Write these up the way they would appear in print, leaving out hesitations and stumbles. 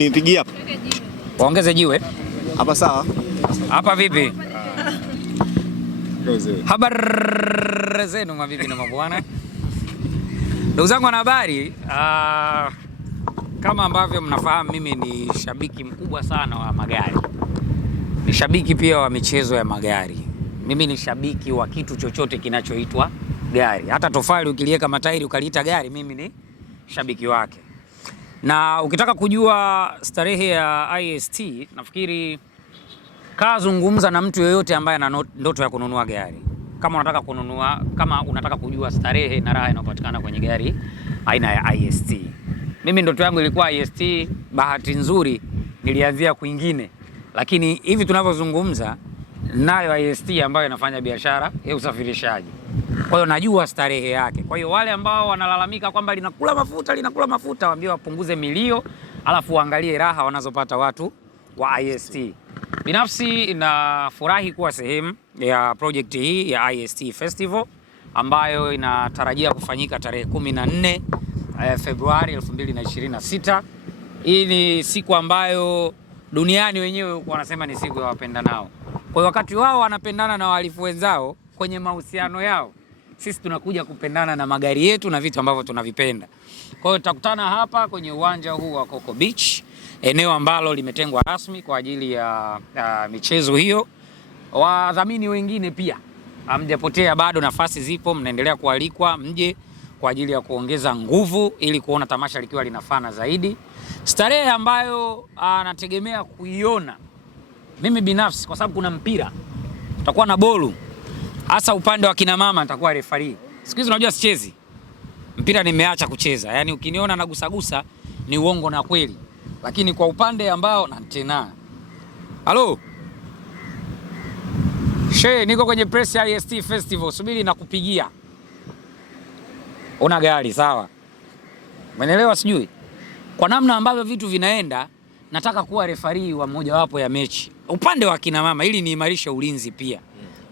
Nipigie hapa. Waongeze jiwe. Hapa sawa? Hapa vipi? Habari zenu mabibi na mabwana. Ndugu zangu wanahabari, kama ambavyo mnafahamu mimi ni shabiki mkubwa sana wa magari. Ni shabiki pia wa michezo ya magari. Mimi ni shabiki wa kitu chochote kinachoitwa gari. Hata tofali ukiliweka matairi ukaliita gari, mimi ni shabiki wake. Na ukitaka kujua starehe ya IST, nafikiri zungumza na mtu yoyote ambaye ana ndoto ya kununua gari. Kama unataka kujua starehe na raha inayopatikana kwenye gari aina ya IST. Mimi ndoto yangu ilikuwa IST, bahati nzuri nilianzia kwingine. Lakini hivi tunavyozungumza nayo IST ambayo inafanya biashara ya usafirishaji. Kwa hiyo najua starehe yake. Kwa hiyo wale ambao wanalalamika kwamba linakula mafuta, waambie wapunguze milio, alafu waangalie raha wanazopata watu wa IST. Binafsi nafurahi kuwa sehemu ya project hii ya IST Festival ambayo inatarajia kufanyika tarehe 14 Februari 2026. Hii ni siku ambayo duniani wenyewe wanasema ni siku ya wapendanao. Kwa hiyo wakati wao wanapendana na wahalifu wenzao kwenye mahusiano yao, sisi tunakuja kupendana na magari yetu na vitu ambavyo tunavipenda. Kwa hiyo tutakutana hapa kwenye uwanja huu wa Coco Beach, eneo ambalo limetengwa rasmi kwa ajili ya michezo hiyo. Wadhamini wengine pia hamjapotea, bado nafasi zipo, mnaendelea kualikwa mje kwa ajili ya kuongeza nguvu ili kuona tamasha likiwa linafana zaidi. Starehe ambayo nategemea kuiona mimi binafsi, kwa sababu kuna mpira, tutakuwa na bolu, hasa upande wa kina mama nitakuwa referee. Siku hizi unajua sichezi mpira, nimeacha kucheza. Yaani ukiniona nagusagusa ni uongo na kweli. Lakini kwa upande ambao na tena. Halo. Niko kwenye press ya IST Festival, subiri na kupigia. Una gari sawa? Umeelewa sijui? Kwa namna ambavyo vitu vinaenda, nataka kuwa referee wa moja wapo ya mechi. Upande wa kina mama ili niimarishe ulinzi pia.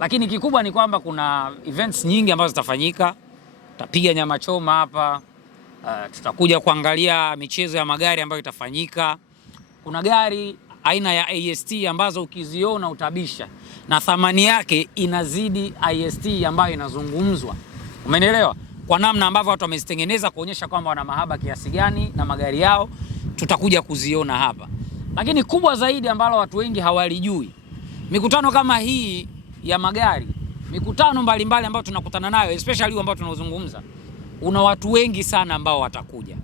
Lakini kikubwa ni kwamba kuna events nyingi ambazo zitafanyika. Tutapiga nyama choma hapa. Tutakuja kuangalia michezo ya magari ambayo itafanyika. Kuna gari aina ya AST ambazo ukiziona utabisha, na thamani yake inazidi IST ambayo inazungumzwa. Umenielewa? Kwa namna ambavyo watu wamezitengeneza kuonyesha kwamba wana mahaba kiasi gani na magari yao, tutakuja kuziona hapa. Lakini kubwa zaidi ambalo watu wengi hawalijui, mikutano kama hii ya magari, mikutano mbalimbali ambayo tunakutana nayo, especially ambao tunaozungumza, una watu wengi sana ambao watakuja.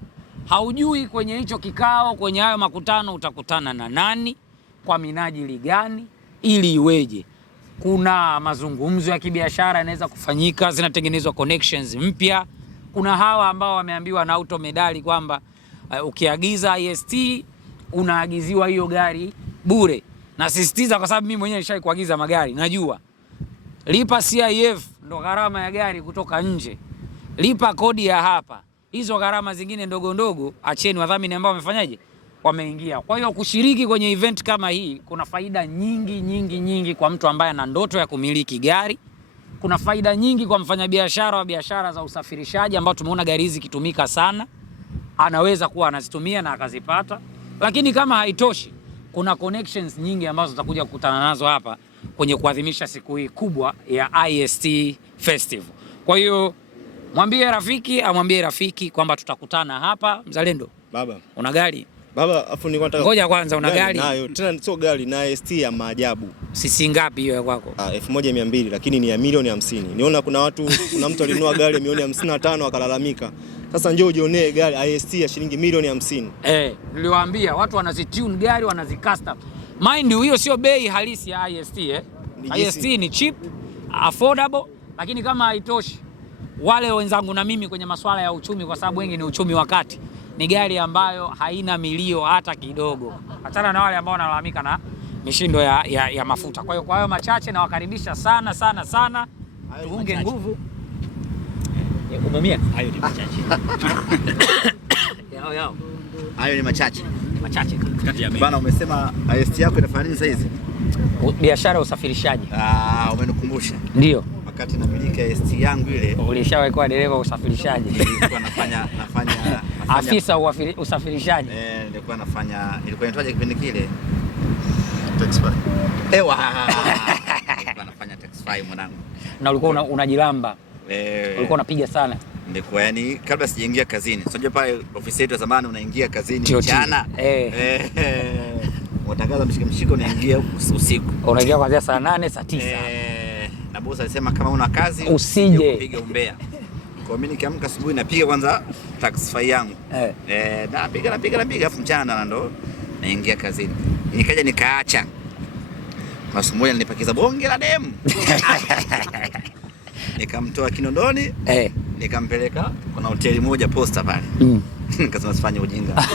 Haujui kwenye hicho kikao, kwenye hayo makutano utakutana na nani, kwa minajili gani, ili iweje. Kuna mazungumzo ya kibiashara yanaweza kufanyika, zinatengenezwa connections mpya. Kuna hawa ambao wameambiwa na auto medali kwamba ukiagiza IST unaagiziwa hiyo gari bure. Na sisitiza kwa sababu mimi mwenyewe nishai kuagiza magari, najua. Lipa CIF ndo gharama ya gari kutoka nje. Lipa kodi ya hapa. Hizo gharama zingine ndogo ndogo acheni wadhamini ambao wamefanyaje? Wameingia. Kwa hiyo kushiriki kwenye event kama hii kuna faida nyingi kwa mtu ambaye ana ndoto ya kumiliki gari. Kuna faida nyingi kwa mfanyabiashara wa biashara za usafirishaji ambao tumeona gari hizi kitumika sana. Anaweza kuwa anazitumia na akazipata. Lakini kama haitoshi, kuna connections nyingi ambazo tutakuja kukutana nazo hapa kwenye kuadhimisha siku hii kubwa ya IST Festival. Kwa hiyo mwambie rafiki kwamba tutakutana hapa. Mzalendo, baba, una gari? Baba, afu nilikuwa nataka. Ngoja kwanza, una gari? Nayo, tena sio gari, na IST ya maajabu. Sisi ngapi hiyo ya kwako? 1200 lakini ni ya milioni 50. Niona kuna mtu alinunua gari ya milioni 55 akalalamika. Sasa njoo ujionee gari IST ya shilingi milioni 50. Niliwaambia watu wanazitune gari, wanazicustom. Mind you, hiyo sio bei halisi ya IST IST ni cheap, affordable, lakini kama haitoshi, wale wenzangu na mimi kwenye masuala ya uchumi, kwa sababu wengi ni uchumi wakati, ni gari ambayo haina milio hata kidogo. Achana na wale ambao wanalalamika na mishindo ya mafuta. Kwa hiyo kwa hayo machache na wakaribisha sana. Tuunge nguvu. Umumia? Hayo ni machache. Yao. Hayo ni machache. Bana, umesema IST yako inafanya nini sasa hizi? Biashara ya usafirishaji. Umenikumbusha. Ndio. Wakati namiliki IST yangu ile, ulishawahi kuwa dereva usafirishaji? Nilikuwa nafanya afisa usafirishaji. Nilikuwa inaitwaje kipindi kile? Taxify. Nilikuwa nafanya Taxify mwanangu. Na ulikuwa unajilamba. Ulikuwa unapiga sana. Nilikuwa yani kabla sijaingia kazini. Unajua pale ofisi yetu ya zamani unaingia kazini mchana. Unatangaza mshiko unaingia usiku. Unaingia kuanzia saa 8 saa 9. Na bosi alisema kama una kazi usije kupiga umbea. Kwa mimi nikiamka asubuhi napiga kwanza Taxify yangu. Napiga afu mchana ndo naingia kazini. Nikaja nikaacha. Basi mmoja nilipakiza bonge la demu. Nikamtoa Kinondoni, nikampeleka kuna hoteli moja Posta pale. Nikasema sifanye ujinga.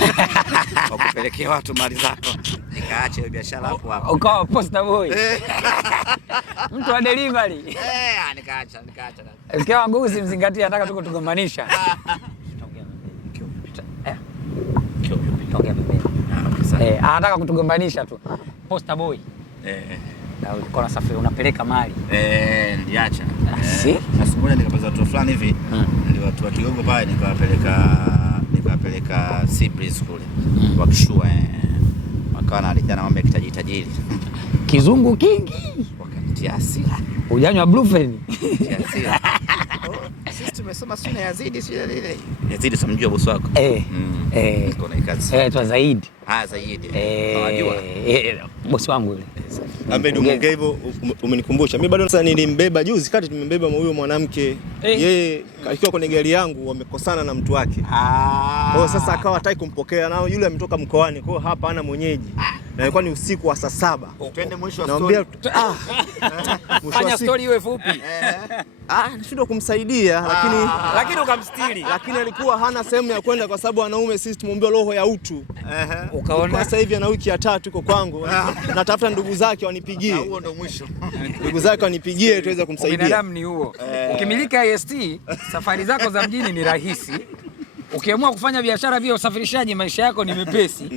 Wakupelekea watu mali zako. Nikaacha hiyo biashara hapo hapo. Ukawa Posta boy. Mtu wa delivery. Nikaacha. Ukiwa wangu usimzingatie, nataka tuko tugombanisha. Anataka kutugombanisha tu. Posta boy. Na ulikuwa unasafiri unapeleka mali. Niliacha. Asubuhi nikapata watu fulani hivi. Niliwatu wa Kigongo pale nikawapeleka Cyprus kule. Wakishua wakawa na alijana mambo ya tajiri. Kizungu kingi. Wakanitia hasira. Ujanywa Bluefen. Hasira. Sisi tumesoma sina Yazidi sio lile. Yazidi samjua bosi wako. Kuna ikazi. Tu Zaidi. Zaidi. Unajua? Bosi wangu yule. Ambaye ndio hivyo umenikumbusha. Mimi bado sasa nilimbeba juzi kati tumembeba huyo mwanamke. Yeye alikuwa kwenye gari yangu wamekosana na mtu wake. Kwa sasa akawa hataki kumpokea nao yule ametoka mkoani. Kwa hiyo hapa hana mwenyeji. Na ilikuwa ni usiku wa saa 7. Twende mwisho wa story. Naambia fanya story iwe fupi. Nishindwa kumsaidia lakini ukamstiri. Lakini alikuwa hana sehemu ya kwenda kwa sababu wanaume sisi tumeumbwa roho ya utu. Ukaona sasa hivi ana wiki ya 3 yuko kwangu. Natafuta ndugu zake wanipigie. Huo ndo mwisho. Ndugu zake wanipigie tuweze kumsaidia. Binadamu ni huo. Ukimilika IST, safari zako za mjini ni rahisi. Ukiamua kufanya biashara vya usafirishaji, maisha yako ni mepesi.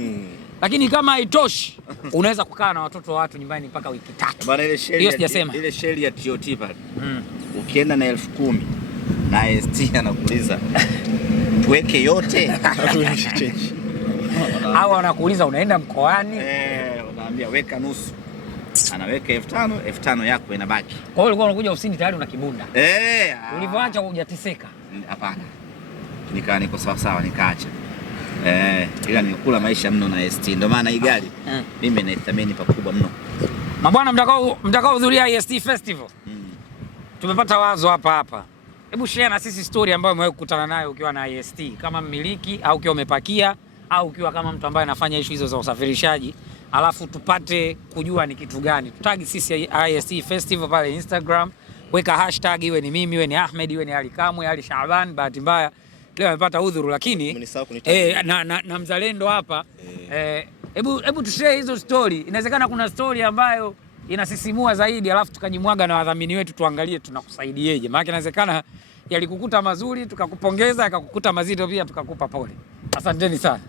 Lakini kama haitoshi, unaweza kukaa na watoto wa watu nyumbani mpaka wiki 3. Bana ile sheli ya TOT pale. Ukienda na 10,000 na IST anakuuliza tuweke yote au anakuuliza unaenda mkoani? Unaambia weka nusu. Anaweka 5,000 yako inabaki. Kwa hiyo ulikuwa unakuja ofisini tayari una kibunda. Ulivyoacha hujateseka? Hapana. Niko sawa nikaacha. Ila nikula maisha mno na IST. Ndio maana hii gari mimi naithamini pakubwa mno. Mabwana mtakao hudhuria IST Festival. Tumepata wazo hapa. Hebu share na sisi story ambayo umewahi kukutana nayo ukiwa na IST, kama mmiliki au ukiwa umepakia au ukiwa kama mtu ambaye anafanya issue hizo za usafirishaji, alafu tupate kujua ni kitu gani. Tutagi sisi IST Festival pale Instagram, weka hashtag, iwe ni mimi, iwe ni Ahmed, iwe ni Ali Kamwe, Ali Shaaban. Bahati mbaya leo amepata udhuru, lakini na mzalendo hapa. Hebu tushare hizo story. Inawezekana kuna story ambayo inasisimua zaidi, alafu tukajimwaga na wadhamini wetu tuangalie tunakusaidieje. Maana inawezekana yalikukuta mazuri tukakupongeza, yakakukuta mazito pia tukakupa pole. Asanteni sana.